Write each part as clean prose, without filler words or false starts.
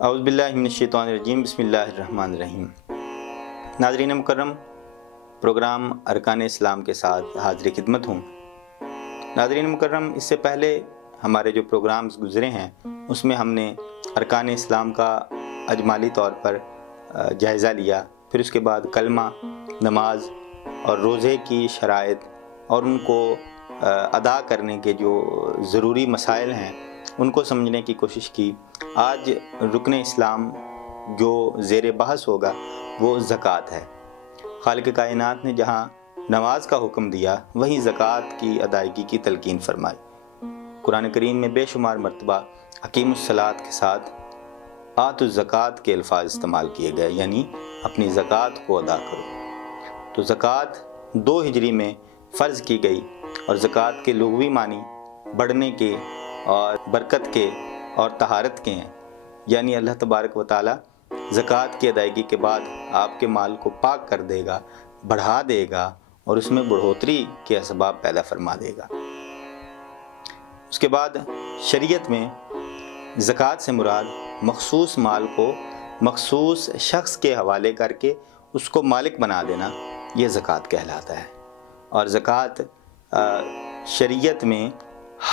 اعوذ باللہ من الشیطان الرجیم، بسم اللہ الرحمن الرحیم۔ ناظرین مکرم، پروگرام ارکان اسلام کے ساتھ حاضر خدمت ہوں۔ ناظرین مکرم، اس سے پہلے ہمارے جو پروگرامز گزرے ہیں اس میں ہم نے ارکان اسلام کا اجمالی طور پر جائزہ لیا، پھر اس کے بعد کلمہ، نماز اور روزے کی شرائط اور ان کو ادا کرنے کے جو ضروری مسائل ہیں ان کو سمجھنے کی کوشش کی۔ آج رکن اسلام جو زیر بحث ہوگا وہ زکوٰۃ ہے۔ خالق کائنات نے جہاں نماز کا حکم دیا وہیں زکوٰۃ کی ادائیگی کی تلقین فرمائی۔ قرآن کریم میں بے شمار مرتبہ اقیم الصلاۃ کے ساتھ آتوا الزکوٰۃ کے الفاظ استعمال کیے گئے، یعنی اپنی زکوٰۃ کو ادا کرو۔ تو زکوٰۃ 2 ہجری میں فرض کی گئی اور زکوٰۃ کے لغوی معنی بڑھنے کے اور برکت کے اور طہارت کے ہیں، یعنی اللہ تبارک و تعالی زکوٰۃ کی ادائیگی کے بعد آپ کے مال کو پاک کر دے گا، بڑھا دے گا اور اس میں بڑھوتری کے اسباب پیدا فرما دے گا۔ اس کے بعد شریعت میں زکوٰۃ سے مراد مخصوص مال کو مخصوص شخص کے حوالے کر کے اس کو مالک بنا دینا، یہ زکوٰۃ کہلاتا ہے۔ اور زکوٰۃ شریعت میں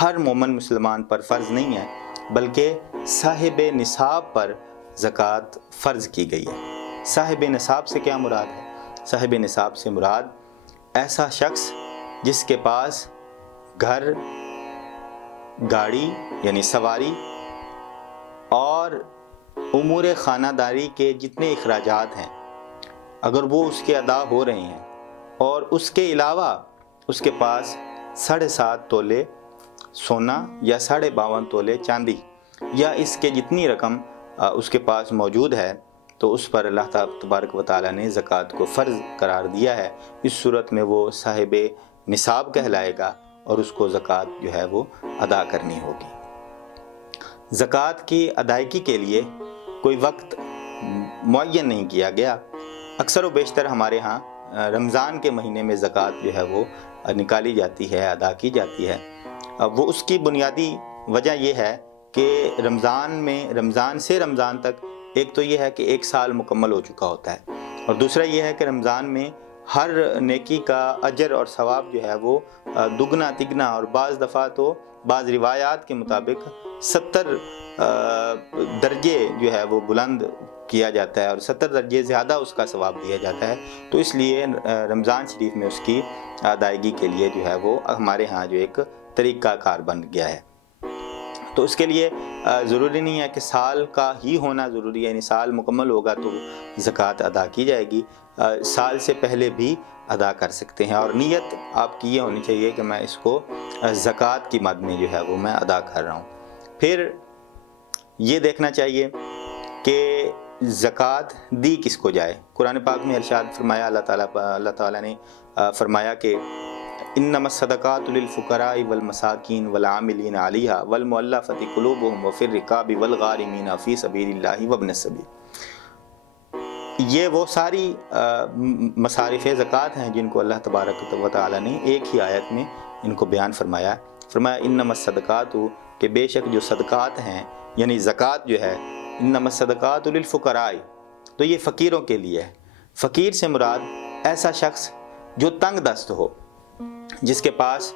ہر مومن مسلمان پر فرض نہیں ہے، بلکہ صاحب نصاب پر زکوٰۃ فرض کی گئی ہے۔ صاحب نصاب سے کیا مراد ہے؟ صاحب نصاب سے مراد ایسا شخص جس کے پاس گھر، گاڑی یعنی سواری اور امور خانہ داری کے جتنے اخراجات ہیں اگر وہ اس کے ادا ہو رہے ہیں اور اس کے علاوہ اس کے پاس 7.5 تولے سونا یا 52.5 تولے چاندی یا اس کے جتنی رقم اس کے پاس موجود ہے تو اس پر اللہ تبارک و تعالیٰ نے زکوٰۃ کو فرض قرار دیا ہے۔ اس صورت میں وہ صاحب نصاب کہلائے گا اور اس کو زکوٰۃ جو ہے وہ ادا کرنی ہوگی۔ زکوٰۃ کی ادائیگی کے لیے کوئی وقت معین نہیں کیا گیا۔ اکثر و بیشتر ہمارے ہاں رمضان کے مہینے میں زکوٰۃ جو ہے وہ نکالی جاتی ہے، ادا کی جاتی ہے۔ وہ اس کی بنیادی وجہ یہ ہے کہ رمضان سے رمضان تک ایک تو یہ ہے کہ 1 سال مکمل ہو چکا ہوتا ہے، اور دوسرا یہ ہے کہ رمضان میں ہر نیکی کا اجر اور ثواب جو ہے وہ دگنا تگنا اور بعض دفعہ تو بعض روایات کے مطابق 70 درجے جو ہے وہ بلند کیا جاتا ہے اور 70 درجے زیادہ اس کا ثواب دیا جاتا ہے۔ تو اس لیے رمضان شریف میں اس کی ادائیگی کے لیے جو ہے وہ ہمارے ہاں جو ایک طریقہ کار بن گیا ہے۔ تو اس کے لیے ضروری نہیں ہے کہ سال کا ہی ہونا ضروری ہے، یعنی سال مکمل ہوگا تو زکوٰۃ ادا کی جائے گی، سال سے پہلے بھی ادا کر سکتے ہیں۔ اور نیت آپ کی یہ ہونی چاہیے کہ میں اس کو زکوٰۃ کی مد میں جو ہے وہ میں ادا کر رہا ہوں۔ پھر یہ دیکھنا چاہیے کہ زکوٰۃ دی کس کو جائے۔ قرآن پاک میں ارشاد فرمایا، اللہ تعالیٰ نے فرمایا کہ انما الصدقات للفقراء والمساکین والعاملین علیہا والمؤلفۃ قلوبہم وفی الرقاب والغارمین فی سبیل اللہ وابن السبیل۔ یہ وہ ساری مصارف زکوٰۃ ہیں جن کو اللہ تبارک و تعالیٰ نے ایک ہی آیت میں ان کو بیان فرمایا۔ انما الصدقات، کہ بے شک جو صدقات ہیں یعنی زکوٰۃ جو ہے، انما الصدقات للفقراء، تو یہ فقیروں کے لیے ہے۔ فقیر سے مراد ایسا شخص جو تنگ دست ہو، جس کے پاس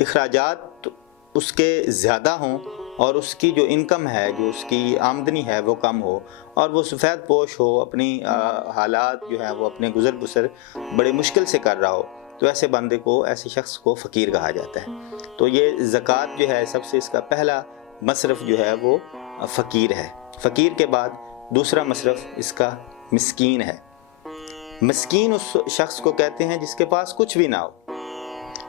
اخراجات اس کے زیادہ ہوں اور اس کی جو انکم ہے، جو اس کی آمدنی ہے وہ کم ہو، اور وہ سفید پوش ہو، اپنی حالات جو ہیں وہ اپنے گزر بسر بڑے مشکل سے کر رہا ہو، تو ایسے بندے کو، ایسے شخص کو فقیر کہا جاتا ہے۔ تو یہ زکوٰۃ جو ہے سب سے اس کا پہلا مصرف جو ہے وہ فقیر ہے۔ فقیر کے بعد دوسرا مصرف اس کا مسکین ہے۔ مسکین اس شخص کو کہتے ہیں جس کے پاس کچھ بھی نہ ہو،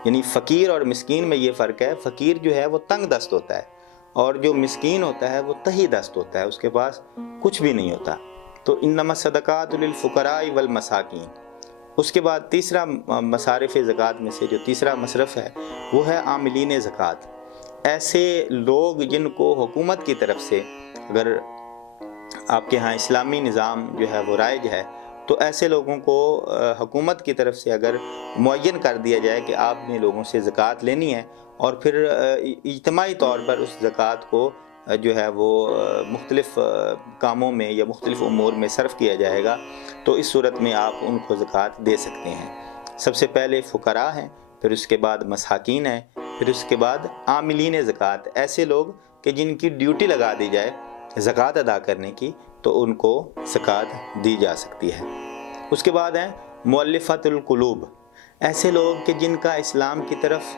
یعنی فقیر اور مسکین میں یہ فرق ہے۔ فقیر جو ہے وہ تنگ دست ہوتا ہے اور جو مسکین ہوتا ہے وہ تہی دست ہوتا ہے، اس کے پاس کچھ بھی نہیں ہوتا۔ تو انما الصدقات للفقراء والمساکین۔ اس کے بعد تیسرا مصارف زکوٰۃ میں سے جو تیسرا مصرف ہے وہ ہے عاملین زکوٰۃ۔ ایسے لوگ جن کو حکومت کی طرف سے، اگر آپ کے ہاں اسلامی نظام جو ہے وہ رائج ہے تو ایسے لوگوں کو حکومت کی طرف سے اگر معین کر دیا جائے کہ آپ نے لوگوں سے زکوٰۃ لینی ہے اور پھر اجتماعی طور پر اس زکوٰۃ کو جو ہے وہ مختلف کاموں میں یا مختلف امور میں صرف کیا جائے گا تو اس صورت میں آپ ان کو زکوٰۃ دے سکتے ہیں۔ سب سے پہلے فقراء ہیں، پھر اس کے بعد مساکین ہیں، پھر اس کے بعد عاملین زکوٰۃ، ایسے لوگ کہ جن کی ڈیوٹی لگا دی جائے زکوٰۃ ادا کرنے کی تو ان کو زکوٰۃ دی جا سکتی ہے۔ اس کے بعد ہیں مؤلفۃ القلوب، ایسے لوگ کہ جن کا اسلام کی طرف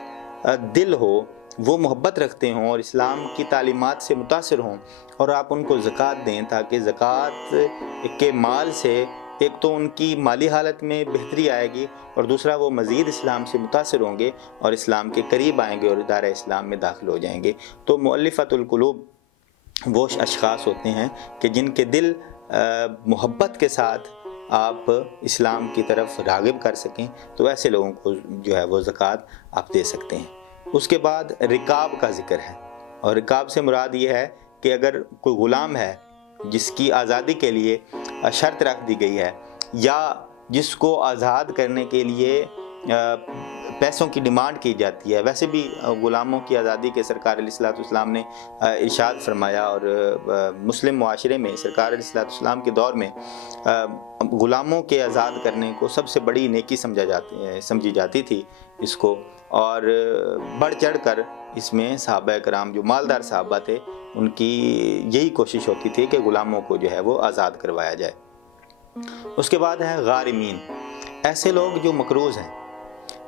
دل ہو، وہ محبت رکھتے ہوں اور اسلام کی تعلیمات سے متاثر ہوں، اور آپ ان کو زکوٰۃ دیں تاکہ زکوٰۃ کے مال سے ایک تو ان کی مالی حالت میں بہتری آئے گی اور دوسرا وہ مزید اسلام سے متاثر ہوں گے اور اسلام کے قریب آئیں گے اور ادارہ اسلام میں داخل ہو جائیں گے۔ تو مؤلفۃ القلوب وہ اشخاص ہوتے ہیں کہ جن کے دل محبت کے ساتھ آپ اسلام کی طرف راغب کر سکیں، تو ایسے لوگوں کو جو ہے وہ زکوٰۃ آپ دے سکتے ہیں۔ اس کے بعد رکاب کا ذکر ہے، اور رکاب سے مراد یہ ہے کہ اگر کوئی غلام ہے جس کی آزادی کے لیے شرط رکھ دی گئی ہے، یا جس کو آزاد کرنے کے لیے پیسوں کی ڈیمانڈ کی جاتی ہے، ویسے بھی غلاموں کی آزادی کے سرکار علیہ الصلوۃ والسلام نے ارشاد فرمایا، اور مسلم معاشرے میں سرکار علیہ الصلوۃ والسلام کے دور میں غلاموں کے آزاد کرنے کو سب سے بڑی نیکی سمجھی جاتی تھی اس کو، اور بڑھ چڑھ کر اس میں صحابہ کرام جو مالدار صحابہ تھے ان کی یہی کوشش ہوتی تھی کہ غلاموں کو جو ہے وہ آزاد کروایا جائے۔ اس کے بعد ہے غارمین، ایسے لوگ جو مقروض ہیں،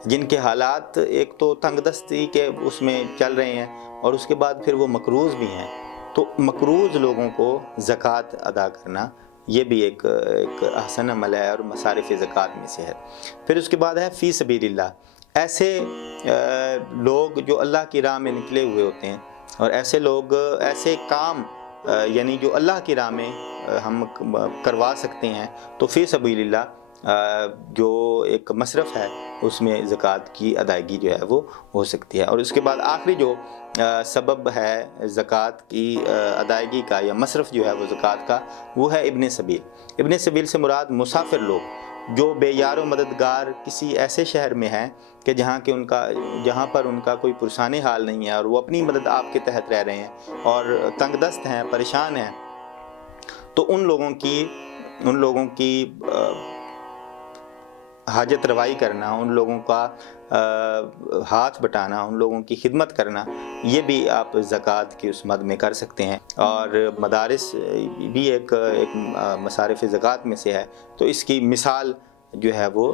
جن کے حالات ایک تو تنگ دستی کے اس میں چل رہے ہیں اور اس کے بعد پھر وہ مقروض بھی ہیں، تو مقروض لوگوں کو زکوٰۃ ادا کرنا یہ بھی ایک احسن عمل ہے اور مصارف زکوٰۃ میں سے ہے۔ پھر اس کے بعد ہے فی سبیل اللہ، ایسے لوگ جو اللہ کی راہ میں نکلے ہوئے ہوتے ہیں، اور ایسے لوگ ایسے کام یعنی جو اللہ کی راہ میں ہم کروا سکتے ہیں، تو فی سبیل اللہ جو ایک مصرف ہے اس میں زکوٰۃ کی ادائیگی جو ہے وہ ہو سکتی ہے۔ اور اس کے بعد آخری جو سبب ہے زکوٰۃ کی ادائیگی کا یا مصرف جو ہے وہ زکوٰۃ کا، وہ ہے ابن سبیل۔ ابن سبیل سے مراد مسافر لوگ جو بے یار و مددگار کسی ایسے شہر میں ہیں کہ جہاں پر ان کا کوئی پرسان حال نہیں ہے، اور وہ اپنی مدد آپ کے تحت رہ رہے ہیں اور تنگ دست ہیں، پریشان ہیں، تو ان لوگوں کی حاجت روائی کرنا، ان لوگوں کا ہاتھ بٹانا، ان لوگوں کی خدمت کرنا، یہ بھی آپ زکوٰۃ کی اس مد میں کر سکتے ہیں۔ اور مدارس بھی ایک مصارف زکوٰۃ میں سے ہے، تو اس کی مثال جو ہے وہ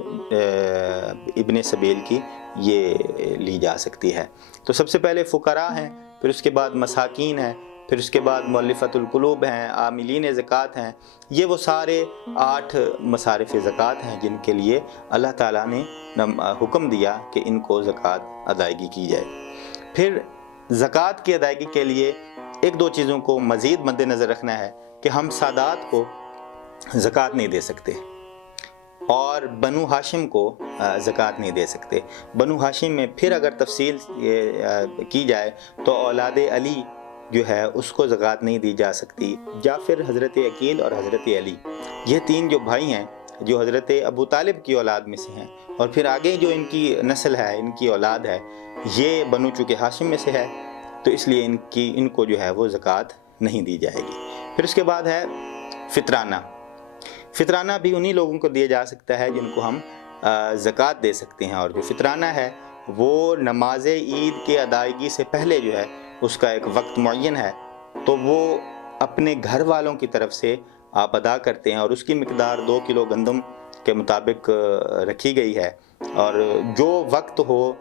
ابن سبیل کی یہ لی جا سکتی ہے۔ تو سب سے پہلے فقراء ہیں، پھر اس کے بعد مساکین ہیں، پھر اس کے بعد مؤلفۃ القلوب ہیں، عاملین زکوٰۃ ہیں، یہ وہ سارے 8 مصارف زکوٰۃ ہیں جن کے لیے اللہ تعالیٰ نے حکم دیا کہ ان کو زکوٰۃ ادائیگی کی جائے۔ پھر زکوٰۃ کی ادائیگی کے لیے 1-2 چیزوں کو مزید مد نظر رکھنا ہے کہ ہم سادات کو زکوٰۃ نہیں دے سکتے اور بنو ہاشم کو زکوٰۃ نہیں دے سکتے۔ بنو ہاشم میں پھر اگر تفصیل کی جائے تو اولاد علی جو ہے اس کو زکوٰۃ نہیں دی جا سکتی۔ جعفر، حضرت عقیل اور حضرت علی، یہ 3 جو بھائی ہیں جو حضرت ابو طالب کی اولاد میں سے ہیں، اور پھر آگے جو ان کی نسل ہے، ان کی اولاد ہے، یہ بنو چونکہ ہاشم میں سے ہے، تو اس لیے ان کو جو ہے وہ زکوٰۃ نہیں دی جائے گی۔ پھر اس کے بعد ہے فطرانہ۔ فطرانہ بھی انہی لوگوں کو دیا جا سکتا ہے جن کو ہم زکوٰۃ دے سکتے ہیں، اور جو فطرانہ ہے وہ نماز عید کے ادائیگی سے پہلے جو ہے اس کا ایک وقت معین ہے، تو وہ اپنے گھر والوں کی طرف سے آپ ادا کرتے ہیں، اور اس کی مقدار 2 کلو گندم کے مطابق رکھی گئی ہے، اور جو وقت ہو،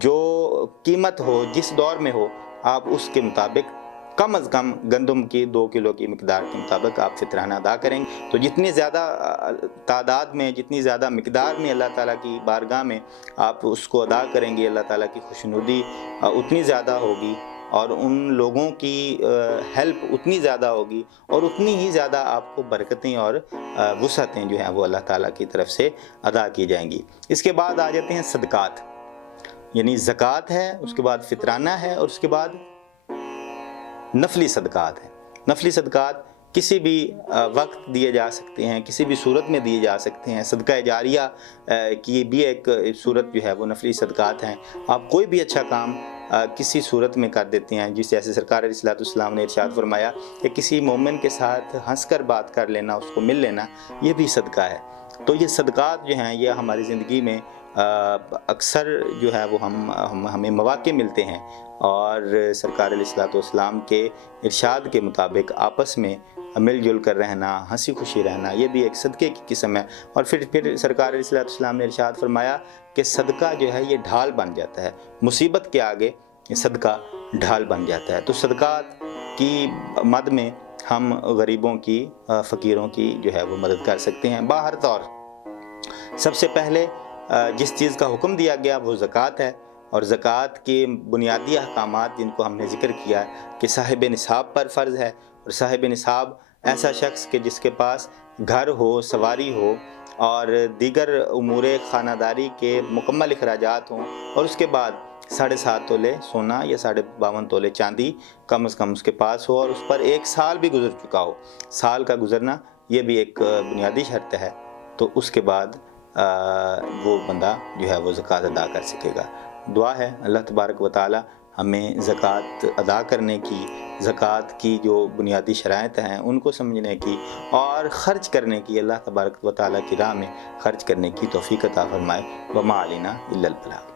جو قیمت ہو، جس دور میں ہو، آپ اس کے مطابق کم از کم گندم کی 2 کلو کی مقدار کے مطابق آپ فطرانہ ادا کریں گے۔ تو جتنی زیادہ تعداد میں، جتنی زیادہ مقدار میں اللہ تعالیٰ کی بارگاہ میں آپ اس کو ادا کریں گے، اللہ تعالیٰ کی خوشنودی اتنی زیادہ ہوگی، اور ان لوگوں کی ہیلپ اتنی زیادہ ہوگی، اور اتنی ہی زیادہ آپ کو برکتیں اور وسعتیں جو ہیں وہ اللہ تعالیٰ کی طرف سے ادا کی جائیں گی۔ اس کے بعد آ جاتے ہیں صدقات، یعنی زکوٰۃ ہے، اس کے بعد فطرانہ ہے، اور اس کے بعد نفلی صدقات ہیں۔ نفلی صدقات کسی بھی وقت دیے جا سکتے ہیں، کسی بھی صورت میں دیے جا سکتے ہیں۔ صدقہ جاریہ کی بھی ایک صورت جو ہے وہ نفلی صدقات ہیں۔ آپ کوئی بھی اچھا کام کسی صورت میں کر دیتے ہیں، جس جیسے سرکار علیہ الصلوۃ والسلام نے ارشاد فرمایا کہ کسی مومن کے ساتھ ہنس کر بات کر لینا، اس کو مل لینا، یہ بھی صدقہ ہے۔ تو یہ صدقات جو ہیں یہ ہماری زندگی میں اکثر جو ہے وہ ہمیں مواقع ملتے ہیں، اور سرکار علیہ الصلوۃ والسلام کے ارشاد کے مطابق آپس میں مل جل کر رہنا، ہنسی خوشی رہنا، یہ بھی ایک صدقے کی قسم ہے۔ اور پھر سرکار علیہ الصلوۃ والسلام نے ارشاد فرمایا کہ صدقہ جو ہے یہ ڈھال بن جاتا ہے، مصیبت کے آگے یہ صدقہ ڈھال بن جاتا ہے۔ تو صدقات کی مد میں ہم غریبوں کی، فقیروں کی جو ہے وہ مدد کر سکتے ہیں۔ باہر طور سب سے پہلے جس چیز کا حکم دیا گیا وہ زکوٰۃ ہے، اور زکوٰۃ کے بنیادی احکامات جن کو ہم نے ذکر کیا ہے کہ صاحب نصاب پر فرض ہے، اور صاحب نصاب ایسا شخص کہ جس کے پاس گھر ہو، سواری ہو، اور دیگر امور خانہ داری کے مکمل اخراجات ہوں، اور اس کے بعد 7.5 تولے سونا یا 52 تولے چاندی کم از کم اس کے پاس ہو، اور اس پر 1 سال بھی گزر چکا ہو۔ سال کا گزرنا یہ بھی ایک بنیادی شرط ہے، تو اس کے بعد وہ بندہ جو ہے وہ زکوٰۃ ادا کر سکے گا۔ دعا ہے اللہ تبارک و تعالی ہمیں زکوٰۃ ادا کرنے کی، زکوٰۃ کی جو بنیادی شرائط ہیں ان کو سمجھنے کی اور خرچ کرنے کی، اللہ تبارک و تعالی کی راہ میں خرچ کرنے کی توفیق عطا فرمائے۔ وما علینا الا البلاغ۔